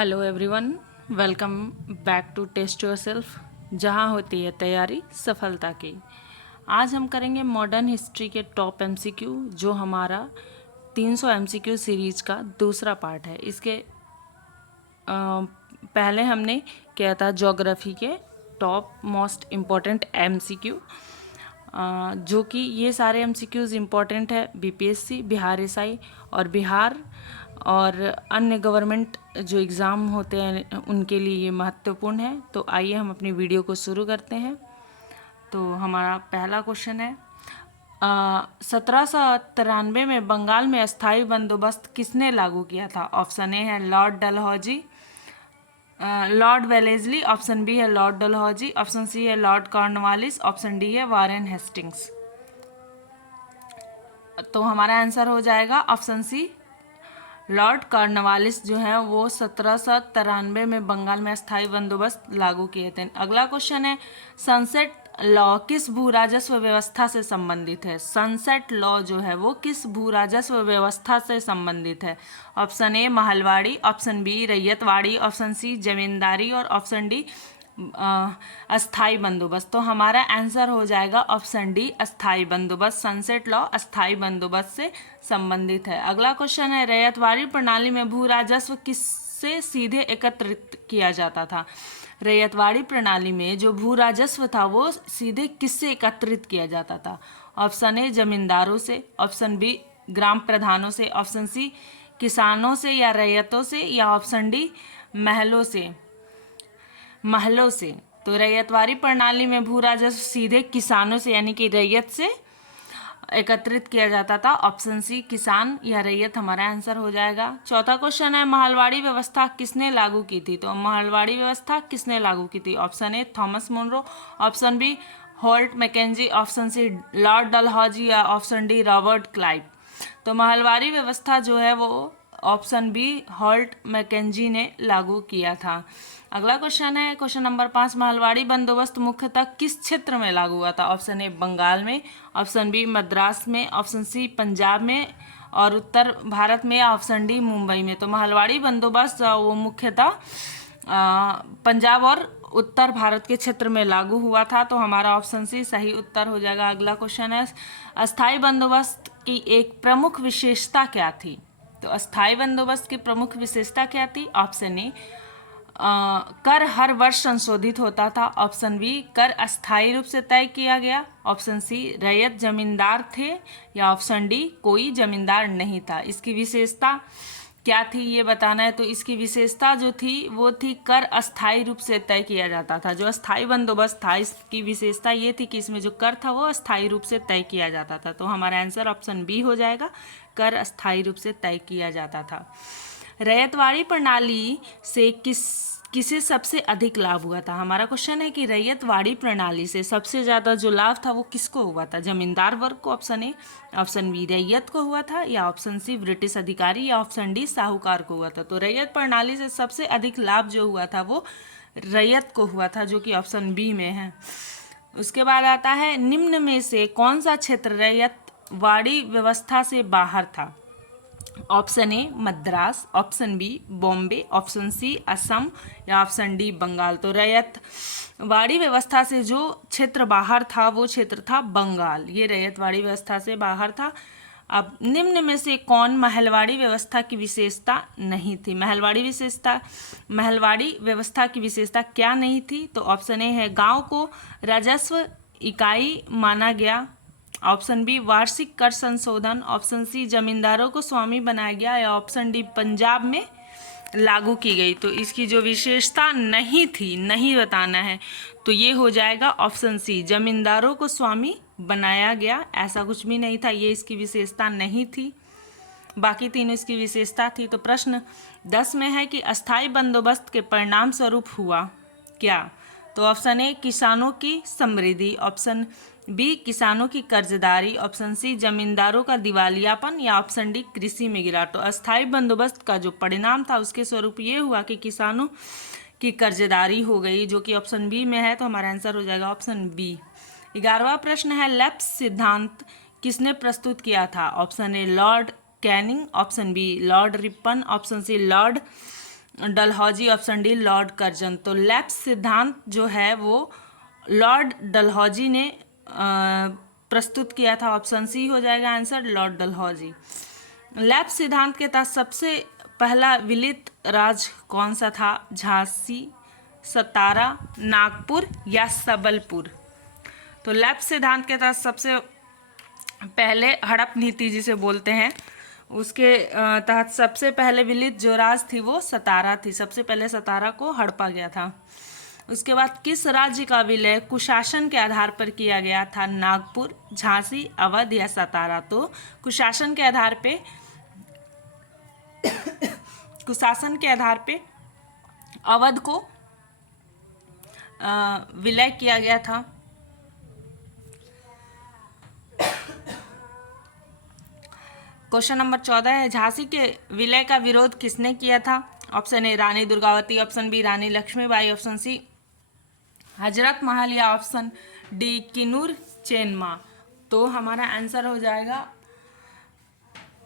Hello everyone, welcome back to test yourself, जहां होती है तैयारी सफलता की। आज हम करेंगे मॉडर्न हिस्ट्री के टॉप एमसीक्यू, जो हमारा 300 एमसीक्यू सीरीज का दूसरा पार्ट है। इसके पहले हमने किया था ज्योग्राफी के टॉप मोस्ट इम्पॉर्टेंट एमसीक्यू, जो कि ये सारे एमसीक्यूज़ इम्पॉर्टेंट है बीपीएससी, बिहार एसआई और बिहार और अन्य गवर्नमेंट जो एग्ज़ाम होते हैं उनके लिए ये महत्वपूर्ण है। तो आइए हम अपनी वीडियो को शुरू करते हैं। तो हमारा पहला क्वेश्चन है, 1793 में बंगाल में अस्थाई बंदोबस्त किसने लागू किया था? ऑप्शन ए है lord Dalhousie, lord Wellesley, option B is lord Dalhousie, option C है लॉर्ड कॉर्नवालिस, ऑप्शन डी है वारेन हेस्टिंग्स। तो हमारा आंसर हो जाएगा ऑप्शन सी, लॉर्ड कॉर्नवालिस जो है वो 1793 में बंगाल में अस्थायी बंदोबस्त लागू किए थे। अगला क्वेश्चन है, सनसेट लॉ किस भू राजस्व व्यवस्था से संबंधित है? सनसेट लॉ जो है वो किस भू राजस्व व्यवस्था से संबंधित है? Option A Mahalwari, option B Ryotwari, option C zamindari और ऑप्शन डी अस्थाई बंदोबस्त। तो हमारा आंसर हो जाएगा ऑप्शन डी अस्थाई बंदोबस्त। सनसेट लॉ अस्थाई बंदोबस्त से संबंधित है। अगला क्वेश्चन है, रैयतवाड़ी प्रणाली में भू राजस्व किससे सीधे एकत्रित किया जाता था? रैयतवाड़ी प्रणाली में जो भू राजस्व था वो सीधे किससे एकत्रित किया जाता था? ऑप्शन ए जमींदारों से, ऑप्शन बी ग्राम प्रधानों से, ऑप्शन सी किसानों से या रैयतों से, या ऑप्शन डी महलों से। तो रैयतवाड़ी प्रणाली में भू राजस्व सीधे किसानों से यानी कि रैयत से एकत्रित किया जाता था। ऑप्शन सी किसान या रैयत हमारा आंसर हो जाएगा। चौथा क्वेश्चन है, महलवाड़ी व्यवस्था किसने लागू की थी? तो महलवाड़ी व्यवस्था किसने लागू की थी? Option A Thomas Munro, option B Holt Mackenzie, option C lord Dalhousie या ऑप्शन डी रॉबर्ट क्लाइव। तो महलवाड़ी व्यवस्था जो है वो ऑप्शन बी हॉल्ट मैकेंजी ने लागू किया था। अगला क्वेश्चन है, क्वेश्चन नंबर 5, महलवाड़ी बंदोबस्त मुख्यतः किस क्षेत्र में लागू हुआ था? ऑप्शन ए बंगाल में, ऑप्शन बी मद्रास में, ऑप्शन सी पंजाब में और उत्तर भारत में, ऑप्शन डी मुंबई में। तो महलवाड़ी बंदोबस्त वो मुख्यतः पंजाब और उत्तर भारत के क्षेत्र में लागू हुआ था। तो हमारा ऑप्शन सी सही उत्तर हो जाएगा। अगला क्वेश्चन है, अस्थाई बंदोबस्त की एक प्रमुख विशेषता क्या थी? तो अस्थाई बंदोबस्त की प्रमुख विशेषता क्या थी? ऑप्शन ए कर हर वर्ष संशोधित होता था, ऑप्शन बी कर अस्थायी रूप से तय किया गया, ऑप्शन सी रैयत जमींदार थे, या ऑप्शन डी कोई जमींदार नहीं था। इसकी विशेषता क्या थी ये बताना है। तो इसकी विशेषता जो थी वो थी कर अस्थायी रूप से तय किया जाता था। जो अस्थायी बंदोबस्त था इसकी विशेषता ये थी कि इसमें जो कर था वो अस्थायी रूप से तय किया जाता था। तो हमारा आंसर ऑप्शन बी हो जाएगा, कर अस्थायी रूप से तय किया जाता था। रैयतवाड़ी प्रणाली से किसे सबसे अधिक लाभ हुआ था? हमारा क्वेश्चन है कि रैयतवाड़ी प्रणाली से सबसे ज़्यादा जो लाभ था वो किसको हुआ था? जमींदार वर्ग को, ऑप्शन ए, ऑप्शन बी रैयत को हुआ था, या ऑप्शन सी ब्रिटिश अधिकारी, या ऑप्शन डी साहूकार को हुआ था। तो रैयत प्रणाली से सबसे अधिक लाभ जो हुआ था वो रैयत को हुआ था, जो कि ऑप्शन बी में है। उसके बाद आता है, निम्न में से कौन सा क्षेत्र रैयतवाड़ी व्यवस्था से बाहर था? Option A Madras, option B Bombay, option C Assam, या ऑप्शन डी बंगाल। तो रैयतवाड़ी व्यवस्था से जो क्षेत्र बाहर था वो क्षेत्र था बंगाल। ये रैयतवाड़ी व्यवस्था से बाहर था। अब निम्न में से कौन महलवाड़ी व्यवस्था की विशेषता नहीं थी? महलवाड़ी व्यवस्था की विशेषता क्या नहीं थी? तो ऑप्शन ए है गांव को राजस्व इकाई माना गया, ऑप्शन बी वार्षिक कर संशोधन, ऑप्शन सी जमींदारों को स्वामी बनाया गया, या ऑप्शन डी पंजाब में लागू की गई। तो इसकी जो विशेषता नहीं थी, नहीं बताना है, तो ये हो जाएगा ऑप्शन सी जमींदारों को स्वामी बनाया गया। ऐसा कुछ भी नहीं था, ये इसकी विशेषता नहीं थी, बाकी तीनों इसकी विशेषता थी। तो प्रश्न 10 में है कि अस्थाई बंदोबस्त के परिणाम स्वरूप हुआ क्या? तो ऑप्शन ए किसानों की समृद्धि, ऑप्शन बी किसानों की कर्जदारी, ऑप्शन सी जमींदारों का दिवालियापन, या ऑप्शन डी कृषि में गिरावट। तो अस्थाई बंदोबस्त का जो परिणाम था उसके स्वरूप ये हुआ कि किसानों की कर्जदारी हो गई, जो कि ऑप्शन बी में है। तो हमारा आंसर हो जाएगा ऑप्शन बी। 11वां प्रश्न है, लेप्स सिद्धांत किसने प्रस्तुत किया था? Option A lord Canning, option B lord Ripon, option C lord Dalhousie, option D lord Curzon. तो लैप्स सिद्धांत जो है वो लॉर्ड डलहौजी ने प्रस्तुत किया था। ऑप्शन सी हो जाएगा आंसर, लॉर्ड डलहौजी। लैप्स सिद्धांत के तहत सबसे पहला विलित राज्य कौन सा था? झांसी, सतारा, नागपुर या सबलपुर? तो लैप्स सिद्धांत के तहत सबसे पहले हड़प नीति जिसे बोलते हैं, उसके तहत सबसे पहले विलित जो राज थी वो सतारा थी। सबसे पहले सतारा को हड़पा गया था। उसके बाद किस राज्य का विलय कुशासन के आधार पर किया गया था? नागपुर, झांसी, अवध या सतारा? तो कुशासन के आधार पे अवध को विलय किया गया था। क्वेश्चन नंबर 14 है, झांसी के विलय का विरोध किसने किया था? Option A Rani Durgavati, option B Rani Lakshmibai, option C Hazrat Mahal या ऑप्शन डी किन्नूर चेन्मा? तो हमारा आंसर हो जाएगा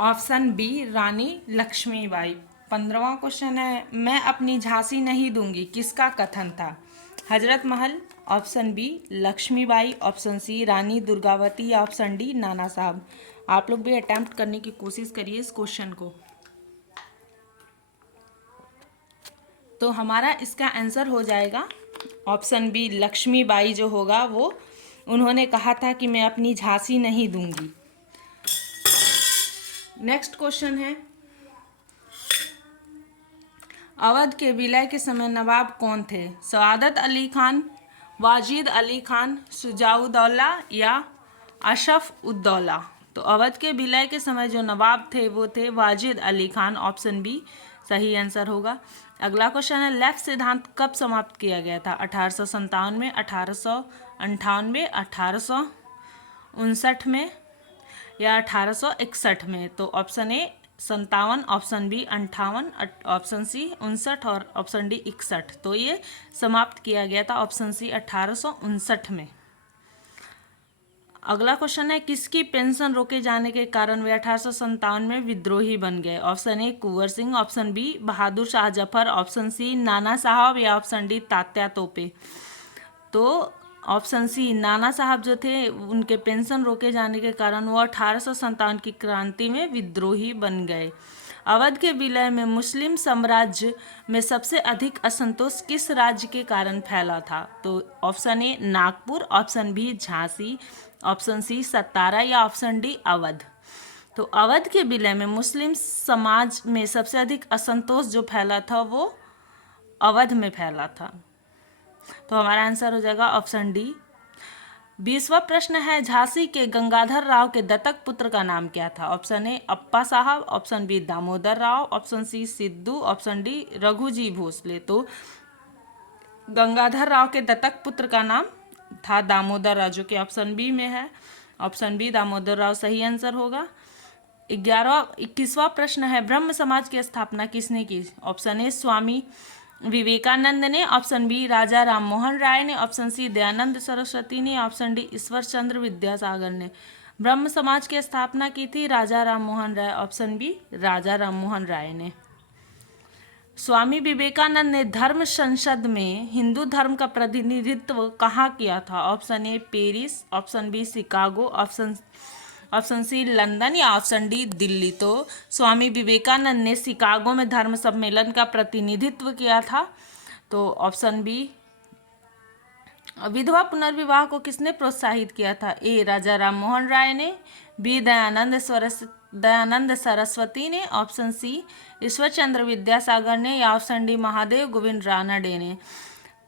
option B Rani Lakshmibai. 15वां question है, मैं अपनी झांसी नहीं दूंगी किसका कथन था? Hazrat Mahal, option B Laxmibai, option C Rani Durgavati या ऑप्शन डी नाना साहब? आप लोग भी अटेम्प्ट करने की कोशिश करिए इस क्वेश्चन को। तो हमारा इसका आंसर हो जाएगा ऑप्शन बी लक्ष्मीबाई जो होगा वो उन्होंने कहा था कि मैं अपनी झांसी नहीं दूंगी। नेक्स्ट क्वेश्चन है, अवध के विलय के समय नवाब कौन थे? सआदत अली खान, वाजिद अली खान, शुजाउद्दौला या अशरफ उद्दौला? तो अवध के विलय के समय जो नवाब थे वो थे वाजिद अली खान। ऑप्शन बी सही आंसर होगा। अगला क्वेश्चन है, लैप्स सिद्धांत कब समाप्त किया गया था? 1857 में, 1898, 1859 में या 1861 में? तो option A 57, option B 58, option C 59 और ऑप्शन डी 61। तो ये समाप्त किया गया था ऑप्शन सी 1859 में। अगला क्वेश्चन है, किसकी पेंशन रोके जाने के कारण वे 1857 में विद्रोही बन गए? Option A Kunwar Singh, option B Bahadur Shah Zafar, option C Nana Sahib या ऑप्शन डी तात्या तोपे? तो ऑप्शन सी नाना साहब जो थे उनके पेंशन रोके जाने के कारण वो 1857 की क्रांति में विद्रोही बन गए। अवध के विलय में मुस्लिम साम्राज्य में सबसे अधिक असंतोष किस राज्य के कारण फैला था? तो option A Nagpur, option B Jhansi, option C Satara या ऑप्शन डी अवध? तो अवध के विलय में मुस्लिम समाज में सबसे अधिक असंतोष जो फैला था वो अवध में फैला था। तो हमारा आंसर हो जाएगा ऑप्शन डी। 20वां प्रश्न है, झांसी के गंगाधर राव के दत्तक पुत्र का नाम क्या था? Option A Appa Sahib, option B Damodar Rao, option C Sidhu, option D Raghuji Bhosle? तो गंगाधर राव के दत्तक पुत्र का नाम था दामोदर राव, जो कि ऑप्शन बी में है। ऑप्शन बी दामोदर राव सही आंसर होगा। 21वां प्रश्न है, ब्रह्म समाज की स्थापना किसने की? ऑप्शन ए स्वामी विवेकानंद ने, ऑप्शन बी राजा राम मोहन राय ने, ऑप्शन सी दयानंद सरस्वती ने, ऑप्शन डी ईश्वर चंद्र विद्यासागर ने? ब्रह्म समाज की स्थापना की थी राजा राम मोहन राय, ऑप्शन बी राजा राम मोहन राय ने। स्वामी विवेकानंद ने धर्म संसद में हिंदू धर्म का प्रतिनिधित्व कहाँ किया था? Option A Paris, option B Chicago, option C London या ऑप्शन डी दिल्ली? तो स्वामी विवेकानंद ने शिकागो में धर्म सम्मेलन का प्रतिनिधित्व किया था। तो ऑप्शन बी। विधवा पुनर्विवाह को किसने प्रोत्साहित किया था? ए राजा राम मोहन राय ने, बी दयानंद सरस्वती ने, ऑप्शन सी ईश्वर चंद्र विद्यासागर ने या ऑप्शन डी महादेव गोविंद रानडे ने?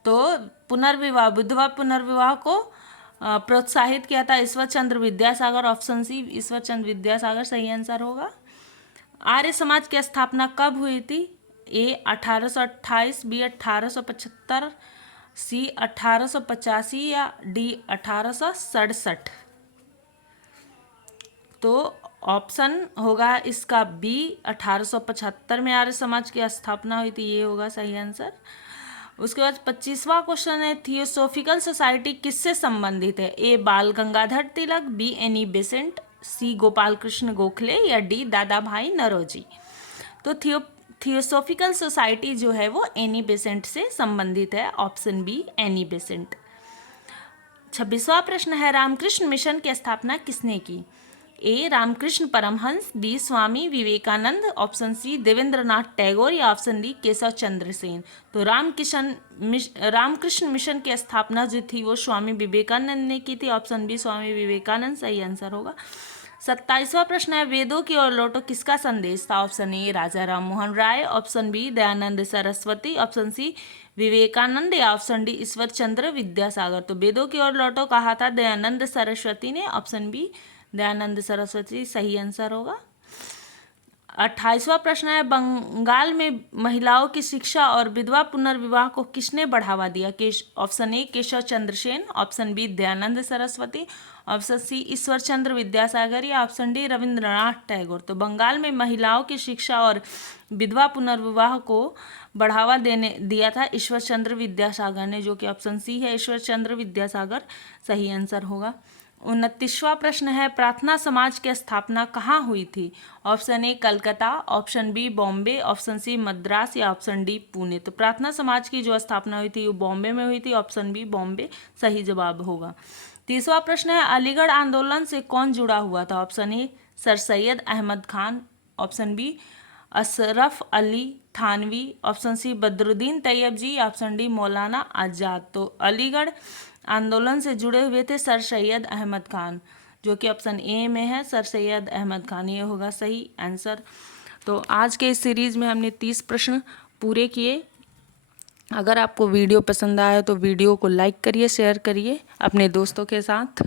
तो विधवा पुनर्विवाह को प्रोत्साहित किया था ईश्वर चंद्र विद्यासागर। ऑप्शन सी ईश्वर चंद्र विद्यासागर सही आंसर होगा। आर्य समाज की स्थापना कब हुई थी? ए 1828, बी 1875, सी 1885 या डी 1867? तो ऑप्शन होगा इसका बी 1875 में आर्य समाज की स्थापना हुई थी, ये होगा सही आंसर। उसके बाद 25वां क्वेश्चन है, थियोसॉफिकल सोसाइटी किससे संबंधित है? ए बाल Gangadhar Tilak, be Annie Besant, सी गोपाल कृष्ण गोखले या डी दादा भाई नौरोजी? तो थियोसॉफिकल सोसाइटी जो है वो एनी बेसेंट से संबंधित है, ऑप्शन बी एनी बेसेंट। 26वां प्रश्न है, रामकृष्ण मिशन की स्थापना किसने की? ए Ramakrishna Paramhans, B Swami Vivekananda, option C Debendranath Tagore या ऑप्शन डी केशव चंद्र सेन। तो रामकृष्ण मिशन की स्थापना जो थी वो स्वामी विवेकानंद ने की थी, ऑप्शन बी स्वामी विवेकानंद सही आंसर होगा। 27वां प्रश्न है, वेदों की ओर लौटो किसका संदेश था? Option A Raja Ram Mohan Roy, option B Dayanand Saraswati, option C Vivekananda या ऑप्शन डी ईश्वर चंद्र विद्यासागर। तो वेदों की ओर लौटो कहा था दयानंद सरस्वती ने, ऑप्शन बी दयानंद सरस्वती सही आंसर होगा। 28वां प्रश्न है, बंगाल में महिलाओं की शिक्षा और विधवा पुनर्विवाह को किसने बढ़ावा दिया? Option A Keshav Chandra Sen, option B Dayanand Saraswati, option C Ishwar Chandra Vidyasagar या ऑप्शन डी रविंद्रनाथ टैगोर। तो बंगाल में महिलाओं की शिक्षा और विधवा पुनर्विवाह को बढ़ावा दिया था ईश्वर चंद्र विद्यासागर ने, जो कि ऑप्शन सी है ईश्वर चंद्र विद्यासागर सही आंसर होगा। 29वां प्रश्न है, प्रार्थना समाज की स्थापना कहाँ हुई थी? Option A Calcutta, option B Bombay, option C Madras या ऑप्शन डी पुणे। तो प्रार्थना समाज की जो स्थापना हुई थी वो बॉम्बे में हुई थी, ऑप्शन बी बॉम्बे सही जवाब होगा। 30वां प्रश्न है, अलीगढ़ आंदोलन से कौन जुड़ा हुआ था? Option A sir Syed Ahmad Khan, option B Ashraf Ali Thanvi, option C Badruddin Tyabji, option D Maulana Azad. तो अलीगढ़ आंदोलन से जुड़े हुए थे सर सैयद अहमद खान, जो कि ऑप्शन ए में है सर सैयद अहमद खान, ये होगा सही आंसर। तो आज के इस सीरीज़ में हमने 30 प्रश्न पूरे किए। अगर आपको वीडियो पसंद आया तो वीडियो को लाइक करिए, शेयर करिए अपने दोस्तों के साथ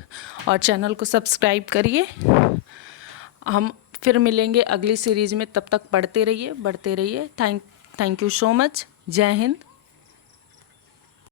और चैनल को सब्सक्राइब करिए। हम फिर मिलेंगे अगली सीरीज़ में, तब तक पढ़ते रहिए, बढ़ते रहिए। Thank you so much. जय हिंद।